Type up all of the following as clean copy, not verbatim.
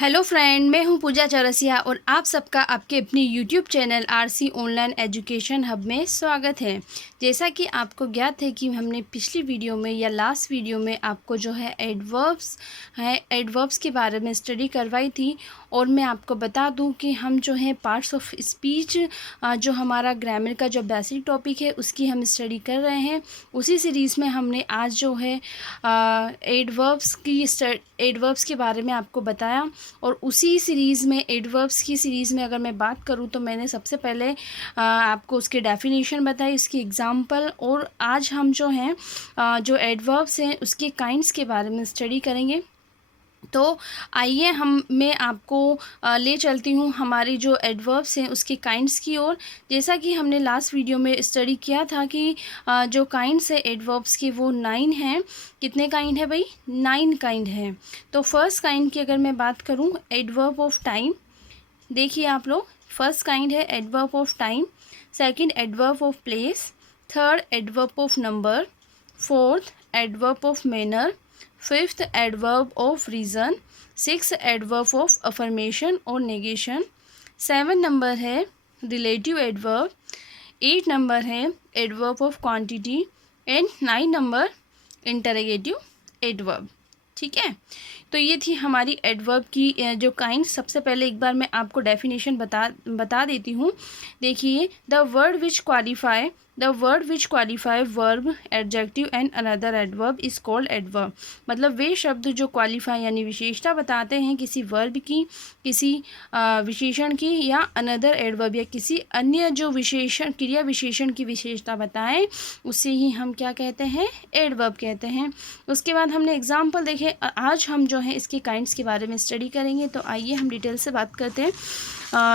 Hello friend, मैं हूं पूजा चौरसिया और आप सबका आपके अपनी YouTube channel RC online education hub में स्वागत है। जैसा कि आपको ज्ञात है कि हमने पिछली वीडियो में या लास्ट वीडियो में आपको जो है एडवर्ब्स के बारे में स्टडी करवाई थी और मैं आपको बता दूं कि हम जो है पार्ट्स ऑफ स्पीच जो हमारा ग्रामर का जो बेसिक टॉपिक है उसकी हम स्टडी कर रहे हैं। उसी सीरीज़ में हमने आज जो है एडवर्ब्स के बारे में आपको बताया और उसी सीरीज़ में एडवर्ब्स की सीरीज़ में अगर मैं बात करूं तो मैंने सबसे पहले आपको उसके डेफिनेशन बताई, उसकी एग्जांपल, और आज हम जो हैं जो एडवर्ब्स हैं उसके काइंड्स के बारे में स्टडी करेंगे। तो आइए मैं आपको ले चलती हूँ हमारी जो एडवर्ब्स हैं उसके काइंड्स की ओर। जैसा कि हमने लास्ट वीडियो में स्टडी किया था कि जो काइंड्स है एडवर्ब्स के वो 9 हैं। कितने काइंड है भाई? 9 काइंड है। तो फर्स्ट काइंड की अगर मैं बात करूँ, एडवर्ब ऑफ टाइम। देखिए आप लोग, फर्स्ट काइंड है adverb of time, second adverb of place, third adverb of number, fourth adverb of manner, fifth adverb of reason, six adverb of affirmation और नेगेशन, 7 नंबर है रिलेटिव एडवर्ब, 8 नंबर है adverb of quantity and 9 number interrogative adverb. ठीक है, तो ये थी हमारी adverb की जो काइंड। सबसे पहले एक बार मैं आपको डेफिनेशन बता देती हूँ। देखिए, the word which qualify verb, adjective and another adverb is called adverb. मतलब वे शब्द जो क्वालिफाई यानी विशेषता बताते हैं किसी वर्ब की, किसी विशेषण की, या अनदर एडवर्ब या किसी अन्य जो विशेषण क्रिया विशेषण की विशेषता बताएं, उसे ही हम क्या कहते हैं? एडवर्ब कहते हैं। उसके बाद हमने एग्जाम्पल देखे। आज हम जो है इसके काइंड्स के बारे में स्टडी करेंगे। तो आइए हम डिटेल से बात करते हैं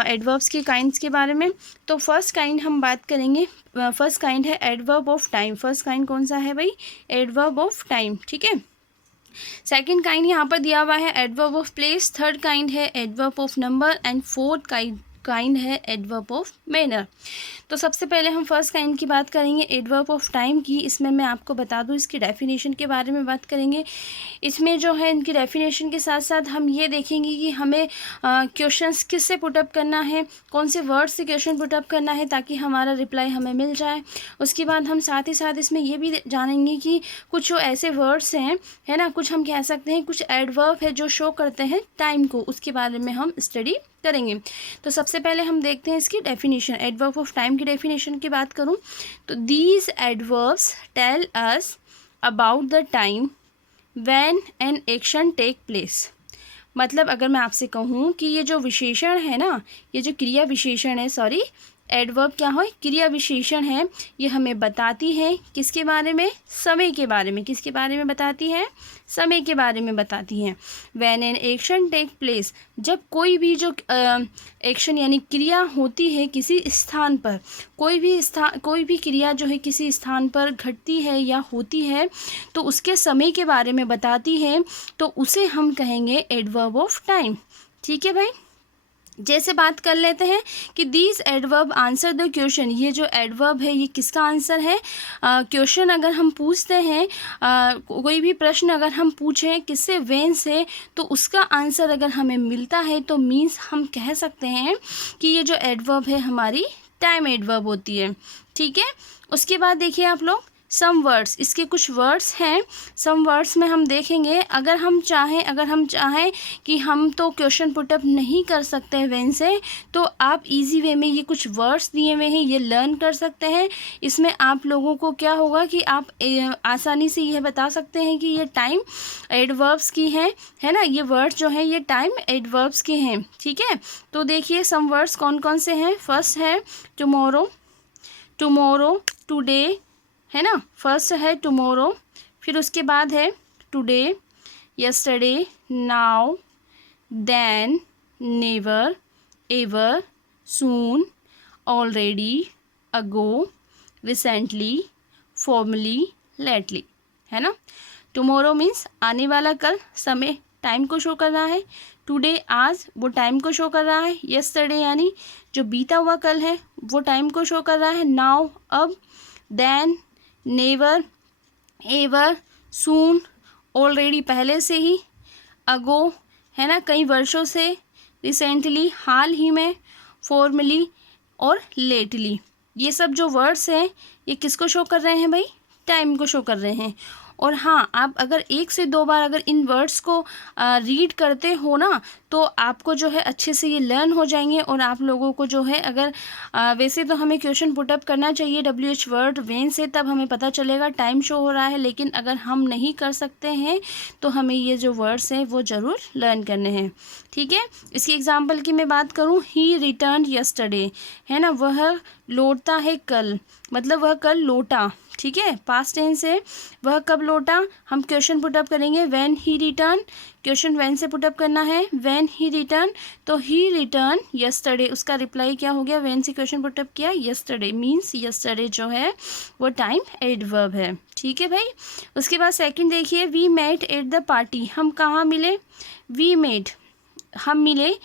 एडवर्ब्स के काइंड्स के बारे में। तो फर्स्ट काइंड हम बात करेंगे। फर्स्ट काइंड है adverb of time. First kind कौन सा है भाई? Adverb of time. ठीक है। सेकंड काइंड यहाँ पर दिया हुआ है adverb of place, third kind है adverb of number and fourth kind है एडवर्ब ऑफ मैनर। तो सबसे पहले हम फर्स्ट काइंड की बात करेंगे एडवर्ब ऑफ टाइम की। इसमें मैं आपको बता दूं, इसकी डेफिनेशन के बारे में बात करेंगे। इसमें जो है इनकी डेफिनेशन के साथ साथ हम ये देखेंगे कि हमें क्वेश्चंस किससे पुटअप करना है, कौन से वर्ड से क्वेश्चन पुटअप करना है ताकि हमारा रिप्लाई हमें मिल जाए। उसके बाद हम साथ ही साथ इसमें ये भी जानेंगे कि कुछ जो ऐसे वर्ड्स हैं, है ना, कुछ हम कह सकते हैं कुछ एडवर्ब है जो शो करते हैं टाइम को, उसके बारे में हम स्टडी करेंगे। तो सबसे पहले हम देखते हैं इसकी डेफिनेशन। एडवर्ब ऑफ टाइम की डेफिनेशन की बात करूं तो these adverbs tell us about the time when an action take place. मतलब अगर मैं आपसे कहूं कि ये जो विशेषण है ना, ये जो क्रिया विशेषण है, सॉरी, एडवर्ब क्या है? क्रिया विशेषण है। ये हमें बताती है किसके बारे में? समय के बारे में। किसके बारे में बताती है? समय के बारे में बताती हैं। When an action take place, जब कोई भी जो एक्शन यानी क्रिया होती है किसी स्थान पर, कोई भी क्रिया जो है किसी स्थान पर घटती है या होती है तो उसके समय के बारे में बताती है, तो उसे हम कहेंगे एडवर्ब ऑफ टाइम। ठीक है भाई। जैसे बात कर लेते हैं कि these adverb answer the question. ये जो एडवर्ब है ये किसका आंसर है? क्वेश्चन अगर हम पूछते हैं, कोई भी प्रश्न अगर हम पूछें किससे, व्हेन से, तो उसका आंसर अगर हमें मिलता है तो मीन्स हम कह सकते हैं कि ये जो एडवर्ब है हमारी टाइम एडवर्ब होती है। ठीक है। उसके बाद देखिए आप लोग, सम वर्ड्स, इसके कुछ वर्ड्स हैं। सम वर्ड्स में हम देखेंगे, अगर हम चाहें कि हम तो क्वेश्चन पुटअप नहीं कर सकते हैं व्हेन से, तो आप इजी वे में ये कुछ वर्ड्स दिए हुए हैं ये लर्न कर सकते हैं। इसमें आप लोगों को क्या होगा कि आप आसानी से यह बता सकते हैं कि ये टाइम एडवर्ब्स की हैं, है ना, ये वर्ड्स जो हैं ये टाइम एडवर्ब्स के हैं। ठीक है। तो देखिए सम वर्ड्स कौन कौन से हैं। फर्स्ट है टुमारो, टुडे, है ना, फर्स्ट है टुमारो। फिर उसके बाद है today, yesterday, now, then, never, ever, soon, already, ago, recently, formerly, lately, है ना। टुमारो मीन्स आने वाला कल, समय टाइम को शो कर रहा है। टुडे आज, वो टाइम को शो कर रहा है। यस्टरडे यानी जो बीता हुआ कल है वो टाइम को शो कर रहा है। नाउ अब, then, never, ever, soon, already पहले से ही, अगो है ना, कई वर्षों से, रिसेंटली हाल ही में, फॉर्मली और लेटली। ये सब जो वर्ड्स हैं ये किसको शो कर रहे हैं भाई, टाइम को शो कर रहे हैं। और हाँ, आप अगर 1 से 2 बार अगर इन वर्ड्स को रीड करते हो ना तो आपको जो है अच्छे से ये लर्न हो जाएंगे। और आप लोगों को जो है अगर वैसे तो हमें क्वेश्चन पुटअप करना चाहिए WH वर्ड वेन से, तब हमें पता चलेगा टाइम शो हो रहा है। लेकिन अगर हम नहीं कर सकते हैं तो हमें ये जो वर्ड्स हैं वो ज़रूर लर्न करने हैं, ठीक है। इसकी एग्जांपल की मैं बात करूँ, ही रिटर्न यस्टरडे, है ना, वह लौटता है कल, मतलब वह कल लौटा, ठीक है, पास्ट टेंस है। वह कब लौटा, हम क्वेश्चन पुटअप करेंगे when he return, question when से पुटअप करना है, व्हेन ही रिटर्न, तो ही रिटर्न यस्टरडे, उसका रिप्लाई क्या हो गया, व्हेन से क्वेश्चन पुटअप किया, यस्टरडे मीन्स यस्टरडे जो है वो टाइम एडवर्ब है, ठीक है भाई। उसके बाद सेकंड देखिए, we met at the party, हम कहाँ मिले, वी मेट, हम मिले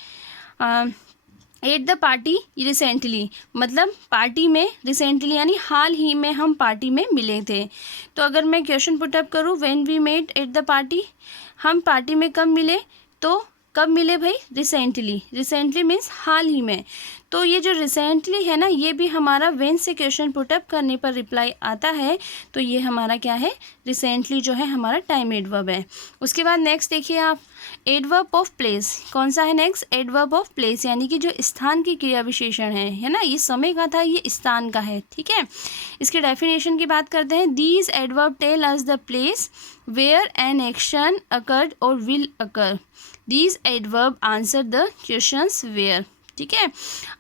एट द पार्टी रिसेंटली, मतलब पार्टी में, रिसेंटली यानी हाल ही में हम पार्टी में मिले थे। तो अगर मैं क्वेश्चन पुटअप करूँ when we met at the party, हम पार्टी में कब मिले, तो कब मिले भाई, रिसेंटली, रिसेंटली मीन्स हाल ही में। तो ये जो रिसेंटली है ना, ये भी हमारा व्हेन से क्वेश्चन पुटअप करने पर रिप्लाई आता है, तो ये हमारा क्या है, रिसेंटली जो है हमारा टाइम एडवर्ब है। उसके बाद नेक्स्ट देखिए आप, एडवर्ब ऑफ प्लेस, कौन सा है नेक्स्ट, एडवर्ब ऑफ प्लेस, यानी कि जो स्थान की क्रिया विशेषण है ना, ये समय का था, ये स्थान का है, ठीक है। इसके डेफिनेशन की बात करते हैं, these adverb tell us the place where an action occurred और will occur, these adverb answer the questions where, ठीक है।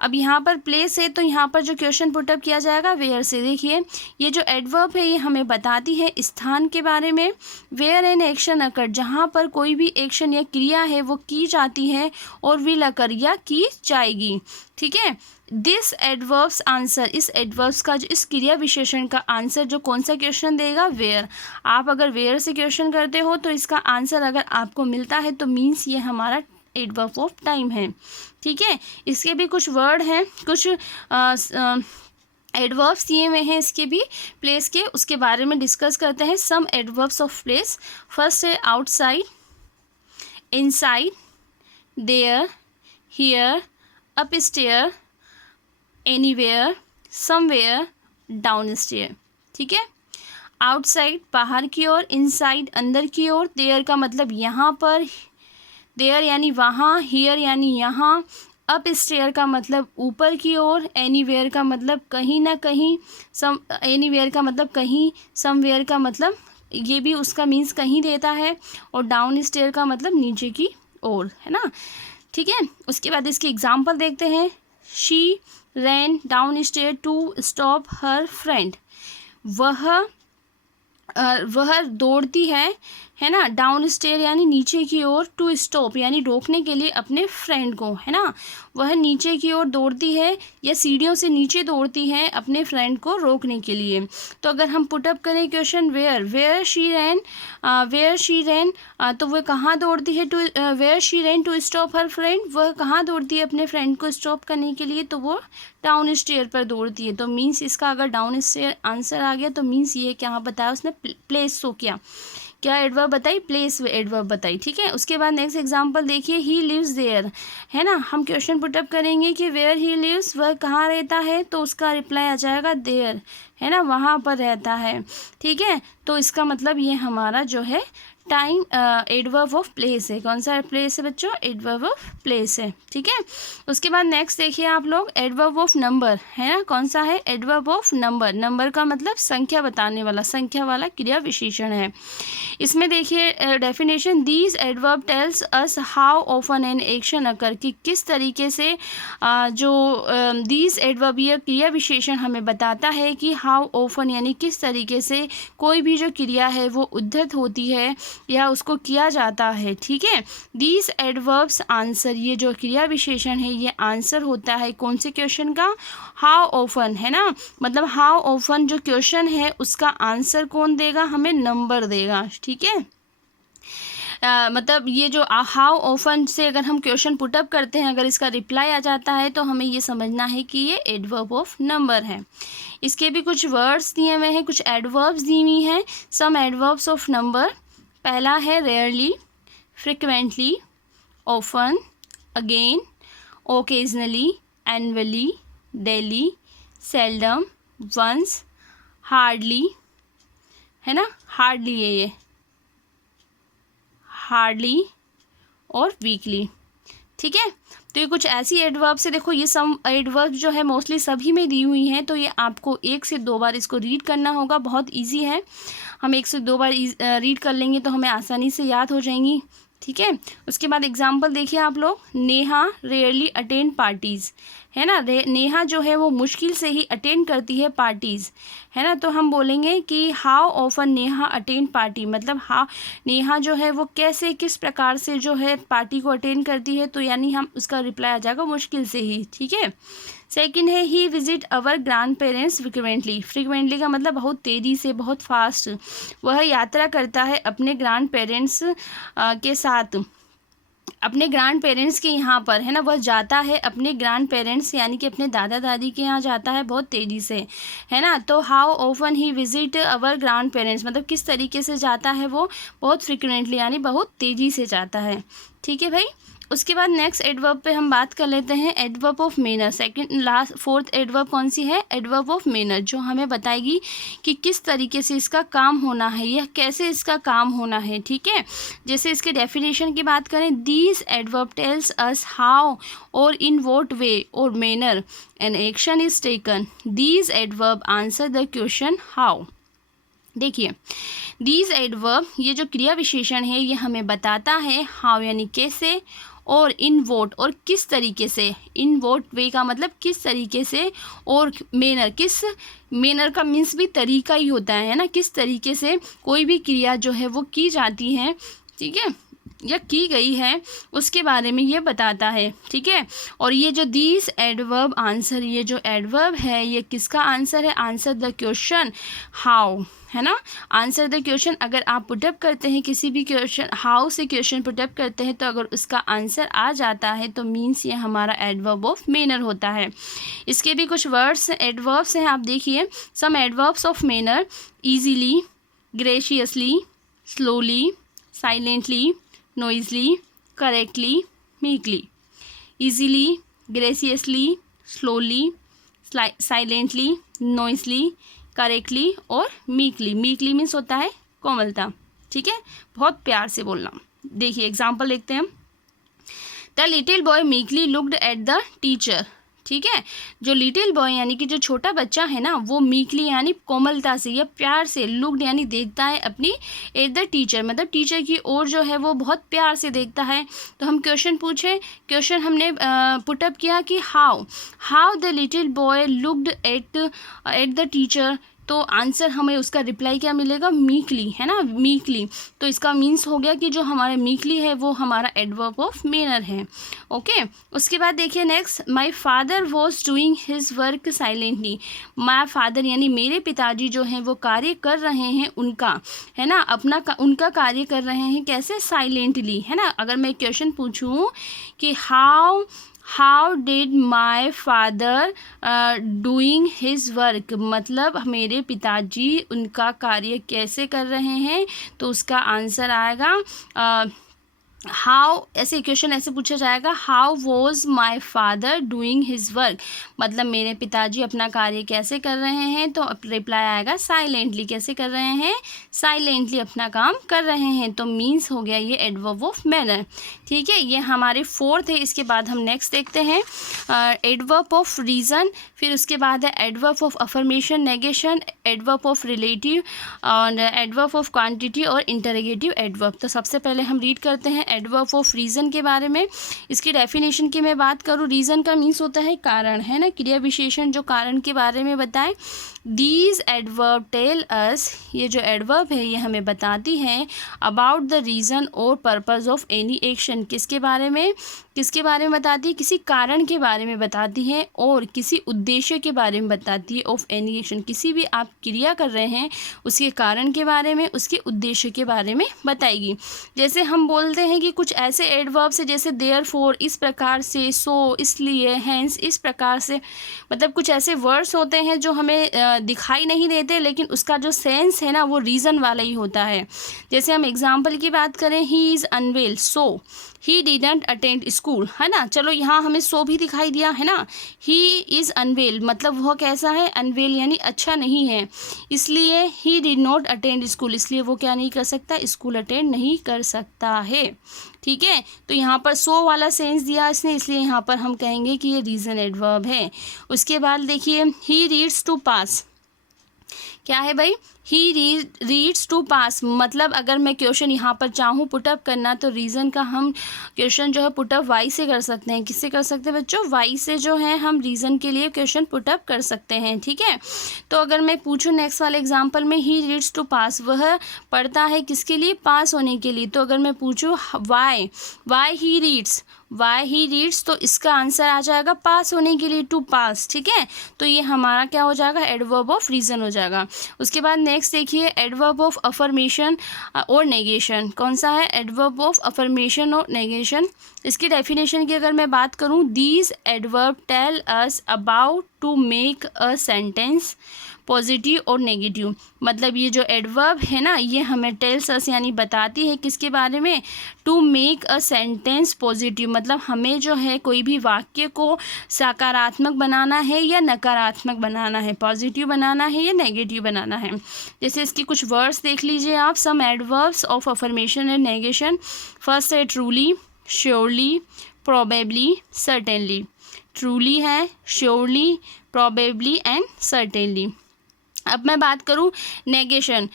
अब यहाँ पर प्लेस है तो यहाँ पर जो क्वेश्चन पुटअप किया जाएगा वेयर से। देखिए ये जो एडवर्ब है ये हमें बताती है स्थान के बारे में, वेयर एन एक्शन अकर, जहाँ पर कोई भी एक्शन या क्रिया है वो की जाती है, और विल अकर या की जाएगी, ठीक है। दिस एडवर्ब्स आंसर, इस एडवर्ब्स का जो, इस क्रिया विशेषण का आंसर जो कौन सा क्वेश्चन देगा, वेयर। आप अगर वेयर से क्वेश्चन करते हो तो इसका आंसर अगर आपको मिलता है तो मीन्स ये हमारा एडवर्ब ऑफ टाइम है, ठीक है। इसके भी कुछ वर्ड हैं, कुछ एडवर्ब्स दिए हुए हैं इसके भी प्लेस के, उसके बारे में डिस्कस करते हैं। Some adverbs of place, first है outside, inside, there, here, upstair, anywhere, somewhere, downstair, ठीक है। आउटसाइड बाहर की ओर, इनसाइड अंदर की ओर, देयर का मतलब यहाँ पर, देयर यानी वहाँ, हियर यानी यहाँ, अप स्टेयर का मतलब ऊपर की ओर, एनीवेयर का मतलब कहीं ना कहीं, सम, एनीवेयर का मतलब कहीं, समवेयर का मतलब ये भी उसका मीन्स कहीं देता है, और डाउन स्टेयर का मतलब नीचे की ओर, है ना, ठीक है। उसके बाद इसकी एग्जाम्पल देखते हैं, she ran down stair to stop her friend, वह दौड़ती है ना, डाउन स्टेयर यानी नीचे की ओर, टू स्टॉप यानी रोकने के लिए अपने फ्रेंड को, है ना, वह नीचे की ओर दौड़ती है या सीढ़ियों से नीचे दौड़ती है अपने फ्रेंड को रोकने के लिए। तो अगर हम पुटअप करें क्वेश्चन वेयर शी रैन, तो वह कहाँ दौड़ती है, to where she ran to stop her friend, वह कहाँ दौड़ती है अपने फ्रेंड को स्टॉप करने के लिए, तो वो डाउन स्टेयर पर दौड़ती है। तो मीन्स इसका अगर डाउन स्टेयर आंसर आ गया तो मीन्स ये क्या बताया उसने, प्लेस शो किया, क्या एडवर्ब बताई, प्लेस एडवर्ब बताई, ठीक है। उसके बाद नेक्स्ट एग्जांपल देखिए, ही लिव्स देयर, है ना, हम क्वेश्चन पुटअप करेंगे कि वेयर ही लिव्स, वह कहाँ रहता है, तो उसका रिप्लाई आ जाएगा देयर, है ना, वहाँ पर रहता है, ठीक है। तो इसका मतलब ये हमारा जो है टाइम एडवर्ब ऑफ प्लेस है। कौन सा प्लेस है बच्चों, एडवर्ब ऑफ प्लेस है, ठीक है। उसके बाद नेक्स्ट देखिए आप लोग, एडवर्ब ऑफ नंबर, है ना, कौन सा है, एडवर्ब ऑफ नंबर, नंबर का मतलब संख्या बताने वाला, संख्या वाला क्रिया विशेषण है। इसमें देखिए definition, these adverb tells us how often an action occur, कि किस तरीके से जो दीज एडवर्ब ये क्रिया विशेषण हमें बताता है कि हाउ ऑफन यानी किस तरीके से कोई भी जो क्रिया है वो उद्धृत होती है या उसको किया जाता है, ठीक है। दीज एडवर्ब्स आंसर, ये जो क्रिया विशेषण है ये आंसर होता है कौन से क्वेश्चन का, हाउ ऑफन, है ना, मतलब हाउ ऑफन जो क्वेश्चन है उसका आंसर कौन देगा, हमें नंबर देगा, ठीक है। मतलब ये जो हाउ ऑफन से अगर हम क्वेश्चन पुटअप करते हैं, अगर इसका रिप्लाई आ जाता है तो हमें ये समझना है कि ये एडवर्ब ऑफ नंबर है। इसके भी कुछ वर्ड्स दिए हुए हैं, कुछ एडवर्ब्स दी हुई हैं, सम एडवर्ब्स ऑफ नंबर। पहला है rarely, frequently, often, again, occasionally, annually, daily, seldom, once, hardly, है ना, hardly है ये, hardly और weekly, ठीक है। तो ये कुछ ऐसी एडवर्ब से, देखो ये सम एडवर्ब जो है मोस्टली सभी में दी हुई हैं, तो ये आपको 1 से 2 बार इसको रीड करना होगा, बहुत इजी है। हम 1 से 2 बार रीड कर लेंगे तो हमें आसानी से याद हो जाएंगी, ठीक है। उसके बाद एग्जाम्पल देखिए आप लोग, नेहा रेयरली अटेंड पार्टीज़, है ना, नेहा जो है वो मुश्किल से ही अटेंड करती है पार्टीज़, है ना। तो हम बोलेंगे कि how often Neha attend party, मतलब हाँ नेहा जो है वो कैसे, किस प्रकार से जो है पार्टी को अटेंड करती है, तो यानी हम उसका रिप्लाई आ जाएगा मुश्किल से ही, ठीक है। सेकंड है he visit our grandparents frequently, frequently का मतलब बहुत तेज़ी से, बहुत फास्ट, वह यात्रा करता है अपने ग्रैंड पेरेंट्स के साथ, अपने ग्रैंड पेरेंट्स के यहाँ पर, है ना, वह जाता है अपने ग्रैंड पेरेंट्स यानी कि अपने दादा दादी के यहाँ जाता है बहुत तेज़ी से, है ना। तो how often he visit our grand parents, मतलब किस तरीके से जाता है वो, बहुत फ्रिक्वेंटली यानी बहुत तेज़ी से जाता है, ठीक है भाई। उसके बाद नेक्स्ट एडवर्ब पे हम बात कर लेते हैं, adverb of manner. Second last fourth adverb कौन सी है, एडवर्ब ऑफ मैनर, जो हमें बताएगी कि किस तरीके से इसका काम होना है या कैसे इसका काम होना है, ठीक है। जैसे इसके डेफिनेशन की बात करें, these adverb tells us how और इन वॉट वे और manner an action is taken. These adverb answer the question how. देखिए दीज एडवर्ब, ये जो क्रिया विशेषण है ये हमें बताता है हाउ यानी कैसे, और इन वोट और किस तरीके से, इन वोट वे का मतलब किस तरीके से, और मैनर, किस मैनर का मीन्स भी तरीका ही होता है ना, किस तरीके से कोई भी क्रिया जो है वो की जाती है, ठीक है, या की गई है, उसके बारे में ये बताता है, ठीक है। और ये जो दीज एडवर्ब आंसर, ये जो एडवर्ब है ये किसका आंसर है, आंसर द क्वेश्चन हाउ, है ना। आंसर द क्वेश्चन, अगर आप पुटअप करते हैं किसी भी क्वेश्चन, हाउ से क्वेश्चन पुटअप करते हैं, तो अगर उसका आंसर आ जाता है तो मीन्स ये हमारा एडवर्ब ऑफ मैनर होता है। इसके भी कुछ वर्ड्स एडवर्ब्स हैं, आप देखिए, some adverbs of manner, easily, graciously, slowly, silently, noisily, correctly, meekly. Easily, graciously, slowly, silently, noisily, correctly और meekly. meekly मीन्स होता है कोमलता, ठीक है, बहुत प्यार से बोलना। देखिए एग्जाम्पल देखते हैं हम, the little boy meekly looked at the teacher, ठीक है। जो लिटिल बॉय यानी कि जो छोटा बच्चा है ना, वो मीकली यानी कोमलता से या प्यार से, लुक्ड यानी देखता है अपनी, एट द टीचर मतलब टीचर की ओर जो है वो बहुत प्यार से देखता है। तो हम क्वेश्चन पूछे, क्वेश्चन हमने पुटअप किया कि how the little boy looked at the teacher, तो आंसर हमें उसका रिप्लाई क्या मिलेगा, मीकली, है ना, मीकली। तो इसका मीन्स हो गया कि जो हमारा मीकली है वो हमारा एडवर्ब ऑफ मैनर है, ओके। उसके बाद देखिए next, my father was doing his work silently. My father यानी मेरे पिताजी जो हैं वो कार्य कर रहे हैं उनका, है ना, उनका कार्य कर रहे हैं कैसे, साइलेंटली, है ना। अगर मैं क्वेश्चन पूछूं कि how did my father doing his work, मतलब मेरे पिताजी उनका कार्य कैसे कर रहे हैं, तो उसका आंसर आएगा हाउ, ऐसे क्वेश्चन ऐसे पूछा जाएगा, how was my father doing his work, मतलब मेरे पिताजी अपना कार्य कैसे कर रहे हैं, तो रिप्लाई आएगा साइलेंटली, कैसे कर रहे हैं, साइलेंटली अपना काम कर रहे हैं। तो मीन्स हो गया ये एडवर्ब ऑफ मैनर, ठीक है। ये हमारे फोर्थ है। इसके बाद हम नेक्स्ट देखते हैं एडवर्ब ऑफ रीज़न, फिर उसके बाद है adverb of affirmation negation, adverb of relative और एडवर्ब ऑफ क्वांटिटी और इंटरोगेटिव एडवर्ब। तो सबसे पहले हम रीड करते हैं एडवर्ब ऑफ रीज़न के बारे में। इसकी डेफिनेशन की मैं बात करूँ, रीज़न का मीन्स होता है कारण, है ना, क्रिया विशेषण जो कारण के बारे में बताए। दीज एडवर्ब टेल अस, ये जो एडवर्ब है ये हमें बताती है अबाउट द रीज़न और पर्पज़ ऑफ एनी एक्शन, किसके बारे में बताती है, किसी कारण के बारे में बताती है और किसी उद्देश्य के बारे में बताती है, ऑफ एनी एक्शन, किसी भी आप क्रिया कर रहे हैं उसके कारण के बारे में, उसके उद्देश्य के बारे में बताएगी। जैसे हम बोलते हैं कि कुछ ऐसे एडवर्ब से, जैसे देयरफॉर इस प्रकार से, सो इसलिए, हेंस इस प्रकार से, मतलब कुछ ऐसे वर्ड्स होते हैं जो हमें दिखाई नहीं देते, लेकिन उसका जो सेंस है ना वो रीज़न वाला ही होता है। जैसे हम एग्जाम्पल की बात करें, he is unwell so he didn't attend school, है ना। चलो यहाँ हमें सो भी दिखाई दिया है ना। ही इज़ अनवेल मतलब वह कैसा है, अनवेल यानी अच्छा नहीं है, इसलिए he did not attend school, इसलिए वो क्या नहीं कर सकता, स्कूल अटेंड नहीं कर सकता है। ठीक है, तो यहाँ पर सो वाला सेंस दिया इसने, इसलिए यहाँ पर हम कहेंगे कि ये रीज़न एडवर्ब है। उसके बाद देखिए, ही रीड्स टू पास, क्या है भाई, ही रीड्स टू पास, मतलब अगर मैं क्वेश्चन यहाँ पर चाहूँ पुटअप करना तो रीज़न का हम क्वेश्चन जो है पुटअप वाई से कर सकते हैं। किससे कर सकते हैं बच्चों, वाई से जो है हम रीज़न के लिए क्वेश्चन पुटअप कर सकते हैं। ठीक है, तो अगर मैं पूछूँ नेक्स्ट वाले एग्जाम्पल में, ही रीड्स टू पास, वह पढ़ता है किसके लिए, पास होने के लिए। तो अगर मैं पूछूँ वाई ही रीड्स, तो इसका आंसर आ जाएगा पास होने के लिए, टू पास। ठीक है, तो ये हमारा क्या हो जाएगा, एडवर्ब ऑफ रीज़न हो जाएगा। उसके बाद नेक्स्ट देखिए, एडवर्ब ऑफ अफर्मेशन और नेगेशन। कौन सा है, एडवर्ब ऑफ अफर्मेशन और नेगेशन। इसकी डेफिनेशन की अगर मैं बात करूँ, these adverb tell us about to make a sentence positive और नेगेटिव, मतलब ये जो एडवर्ब है ना ये हमें टेल्स अस यानी बताती है किसके बारे में, to make a sentence positive, मतलब हमें जो है कोई भी वाक्य को सकारात्मक बनाना है या नकारात्मक बनाना है, पॉजिटिव बनाना है या नेगेटिव बनाना है। जैसे इसकी कुछ वर्ड्स देख लीजिए आप, some adverbs of affirmation and negation. First है truly, surely, probably, certainly. Truly है, श्योरली, प्रोबेबली एंड सर्टेनली। अब मैं बात करूं नेगेशन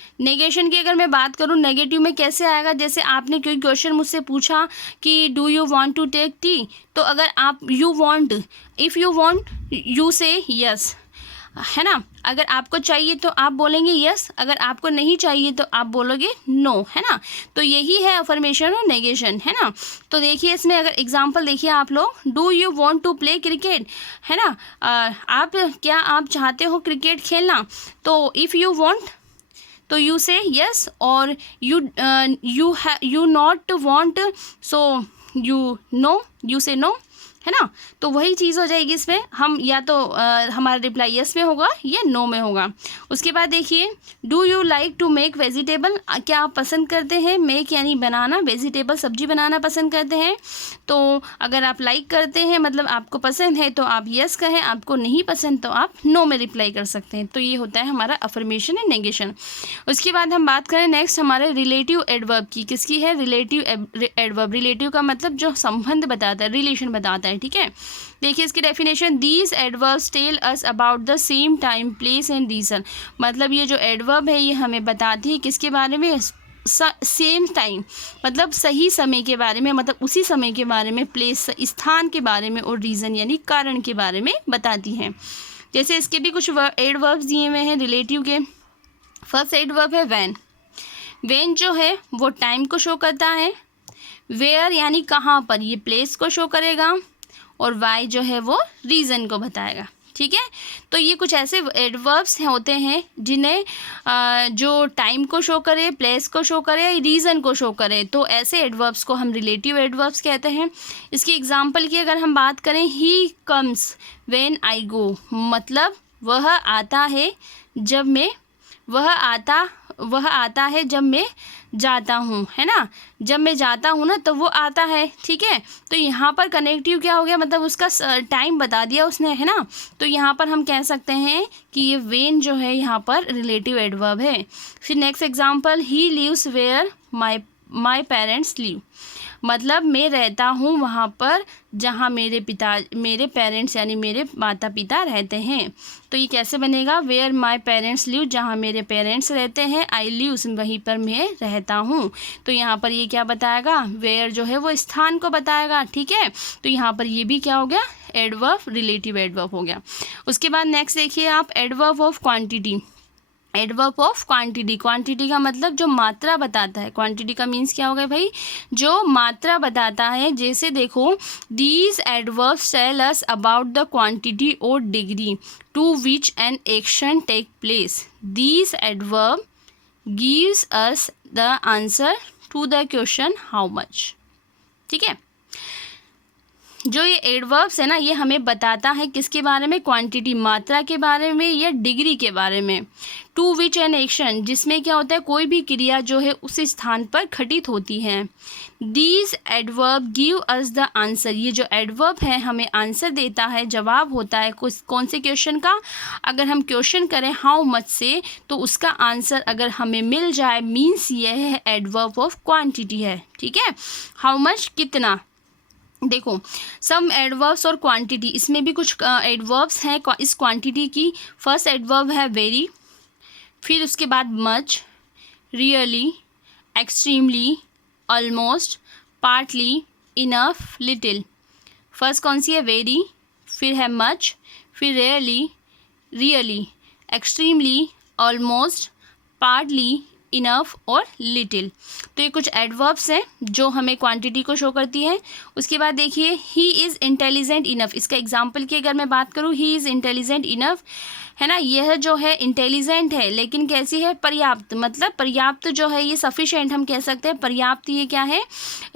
की, अगर मैं बात करूं नेगेटिव में कैसे आएगा, जैसे आपने कोई क्वेश्चन मुझसे पूछा कि do you want to take tea, तो अगर आप if you want you say yes, है ना। अगर आपको चाहिए तो आप बोलेंगे यस, अगर आपको नहीं चाहिए तो आप बोलोगे नो, है ना। तो यही है अफर्मेशन और नेगेशन, है ना। तो देखिए इसमें अगर एग्जांपल देखिए आप लोग, do you want to play cricket, है ना। आप चाहते हो क्रिकेट खेलना, तो इफ़ यू वांट तो यू से यस, और you not want so you say no, है ना। तो वही चीज़ हो जाएगी इसमें, हम या तो हमारा रिप्लाई यस में होगा या नो में होगा। उसके बाद देखिए, do you like to make vegetable, क्या आप पसंद करते हैं, मेक यानी बनाना, वेजिटेबल सब्जी बनाना पसंद करते हैं। तो अगर आप लाइक करते हैं मतलब आपको पसंद है तो आप यस कहें, आपको नहीं पसंद तो आप नो में रिप्लाई कर सकते हैं। तो ये होता है हमारा अफर्मेशन एंड नेगेशन। उसके बाद हम बात करें नेक्स्ट हमारे रिलेटिव एडवर्ब की। किसकी है, रिलेटिव एडवर्ब। रिलेटिव का मतलब जो संबंध बताता है, रिलेशन बताता है। ठीक है, देखिए इसकी definition, these adverbs tell us about the same time, place and reason, मतलब ये जो एडवर्ब है ये हमें बताती है किसके बारे में, सेम टाइम मतलब सही समय के बारे में, मतलब उसी समय के बारे में, प्लेस स्थान के बारे में, और रीज़न यानी कारण के बारे में बताती हैं। जैसे इसके भी कुछ एडवर्ब्स दिए हुए हैं रिलेटिव के। फर्स्ट एडवर्ब है व्हेन जो है वो टाइम को शो करता है, वेयर यानी कहाँ पर, ये प्लेस को शो करेगा, और वाई जो है वो रीज़न को बताएगा। ठीक है, तो ये कुछ ऐसे एडवर्ब्स होते हैं जिन्हें जो टाइम को शो करे, प्लेस को शो करे, रीज़न को शो करे, तो ऐसे एडवर्ब्स को हम रिलेटिव एडवर्ब्स कहते हैं। इसकी एग्जांपल की अगर हम बात करें, ही कम्स व्हेन आई गो, मतलब वह आता है जब मैं जाता हूँ, है ना। जब मैं जाता हूँ ना तो वो आता है। ठीक है, तो यहाँ पर कनेक्टिव क्या हो गया, मतलब उसका टाइम बता दिया उसने, है ना। तो यहाँ पर हम कह सकते हैं कि ये वेन जो है यहाँ पर रिलेटिव एडवर्ब है। फिर next example, he lives where my parents live, मतलब मैं रहता हूँ वहाँ पर जहाँ मेरे पेरेंट्स यानी मेरे माता पिता रहते हैं। तो ये कैसे बनेगा, वेयर माई पेरेंट्स लिव, जहाँ मेरे पेरेंट्स रहते हैं, आई लिव वहीं पर मैं रहता हूँ। तो यहाँ पर ये क्या बताएगा, वेयर जो है वो स्थान को बताएगा। ठीक है, तो यहाँ पर ये भी क्या हो गया, एडवर्ब, रिलेटिव एडवर्ब हो गया। उसके बाद नेक्स्ट देखिए आप, adverb of quantity. Adverb of quantity, quantity का मतलब जो मात्रा बताता है। क्वांटिटी का मीन्स क्या हो गया भाई, जो मात्रा बताता है। जैसे देखो, these adverbs tell us about the quantity और degree to which an action take place. These adverb gives us the answer to the question how much. ठीक है, जो ये एडवर्ब्स है ना, ये हमें बताता है किसके बारे में, क्वांटिटी, मात्रा के बारे में या डिग्री के बारे में। टू विच एन एक्शन, जिसमें क्या होता है, कोई भी क्रिया जो है उस स्थान पर घटित होती है। These adverb give us the answer, ये जो एडवर्ब है हमें आंसर देता है, जवाब होता है कौन से क्वेश्चन का। अगर हम क्वेश्चन करें हाउ मच से, तो उसका आंसर अगर हमें मिल जाए, मीन्स ये है एडवर्ब ऑफ क्वांटिटी है। ठीक है, हाउ मच, कितना। देखो, सम एडवर्ब्स और क्वांटिटी, इसमें भी कुछ एडवर्ब्स हैं इस क्वांटिटी की। फर्स्ट एडवर्ब है वेरी, फिर उसके बाद much, really, extremely, almost, partly, enough, little. First कौन सी है, वेरी, फिर है मच, फिर rarely, really, extremely, almost, partly, enough और लिटिल। तो ये कुछ एडवर्ब्स हैं जो हमें क्वांटिटी को शो करती है। उसके बाद देखिए, ही इज़ इंटेलिजेंट इनफ, इसका एग्जांपल की अगर मैं बात करूँ, ही इज़ इंटेलिजेंट इनफ, है ना, यह जो है इंटेलिजेंट है, लेकिन कैसी है, पर्याप्त, मतलब पर्याप्त जो है ये सफिशेंट हम कह सकते हैं, पर्याप्त ये क्या है,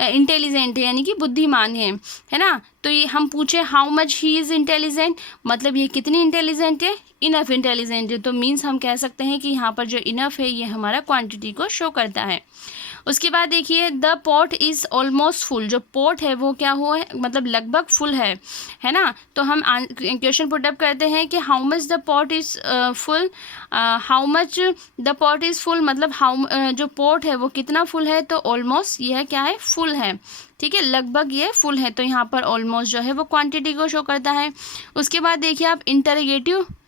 इंटेलिजेंट है, यानी कि बुद्धिमान है ना। तो ये हम पूछे how much he is intelligent, मतलब ये कितनी इंटेलिजेंट है, इनफ इंटेलिजेंट है। तो मीन्स हम कह सकते हैं कि यहाँ पर जो इनफ है ये हमारा क्वांटिटी को शो करता है। उसके बाद देखिए, the pot is almost full, जो पॉट है वो क्या हुआ है, मतलब लगभग फुल है ना। तो हम क्वेश्चन पुटअप करते हैं कि how much the pot is full, how much the pot is full, मतलब जो पॉट है वो कितना फुल है, तो ऑलमोस्ट यह क्या है, फुल है। ठीक है, लगभग ये फुल है, तो यहाँ पर ऑलमोस्ट जो है वो क्वांटिटी को शो करता है। उसके बाद देखिए आप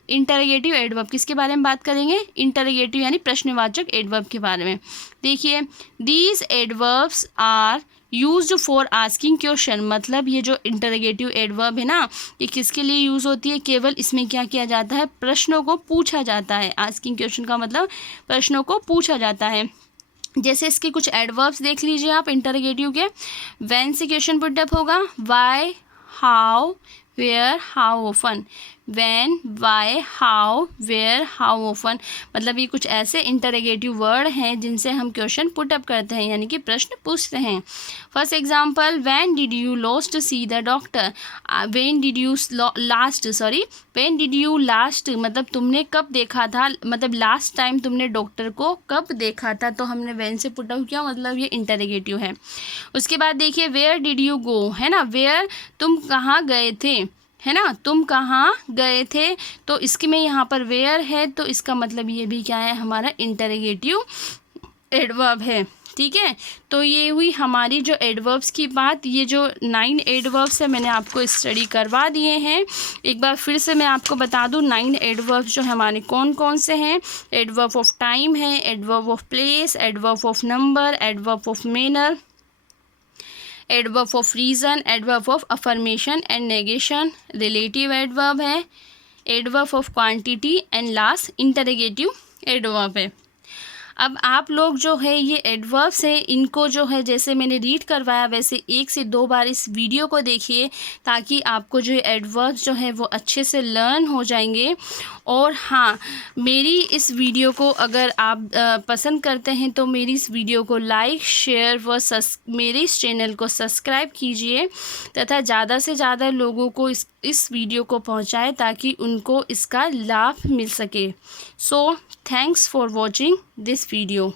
इंटरोगेटिव एडवर्ब, किसके बारे में बात करेंगे, इंटरोगेटिव यानी प्रश्नवाचक एडवर्ब के बारे में। देखिए, these adverbs are used for asking question, मतलब ये जो इंटरोगेटिव एडवर्ब है ना, ये किसके लिए यूज़ होती है, केवल इसमें क्या किया जाता है, प्रश्नों को पूछा जाता है। आस्किंग क्वेश्चन का मतलब प्रश्नों को पूछा जाता है। जैसे इसके कुछ एडवर्ब्स देख लीजिए आप इंटरोगेटिव के। व्हेन से क्वेश्चन पुटअप होगा, why, how, where, how often. When, why, how, where, how often, मतलब ये कुछ ऐसे इंटरोगेटिव वर्ड हैं जिनसे हम क्वेश्चन पुटअप करते हैं, यानी कि प्रश्न पूछते हैं। First example, when did you last see the doctor, when did you last, मतलब तुमने कब देखा था, मतलब लास्ट टाइम तुमने डॉक्टर को कब देखा था, तो हमने व्हेन से पुटअप किया, मतलब ये इंटरोगेटिव है। उसके बाद देखिए, वेयर डिड यू गो, है ना, वेयर तुम कहाँ गए थे, है ना, तुम कहाँ गए थे, तो इसके में यहाँ पर वेयर है, तो इसका मतलब ये भी क्या है, हमारा इंटरोगेटिव एडवर्ब है। ठीक है, तो ये हुई हमारी जो एडवर्ब्स की बात। ये जो 9 एडवर्ब्स है मैंने आपको स्टडी करवा दिए हैं। एक बार फिर से मैं आपको बता दूं 9 एडवर्ब्स जो हमारे कौन कौन से हैं। एडवर्ब ऑफ टाइम है, adverb of place, adverb of number, adverb of manner, adverb of reason, adverb of affirmation and negation, relative adverb है, adverb of quantity and last interrogative adverb है। अब आप लोग जो है ये एडवर्ब्स है, इनको जो है जैसे मैंने रीड करवाया वैसे 1 से 2 बार इस वीडियो को देखिए, ताकि आपको जो एडवर्ब्स जो है वो अच्छे से लर्न हो जाएंगे। और हाँ, मेरी इस वीडियो को अगर आप पसंद करते हैं तो मेरी इस वीडियो को लाइक, शेयर व मेरे इस चैनल को सब्सक्राइब कीजिए तथा ज़्यादा से ज़्यादा लोगों को इस वीडियो को पहुंचाएं ताकि उनको इसका लाभ मिल सके। So thanks for watching this video.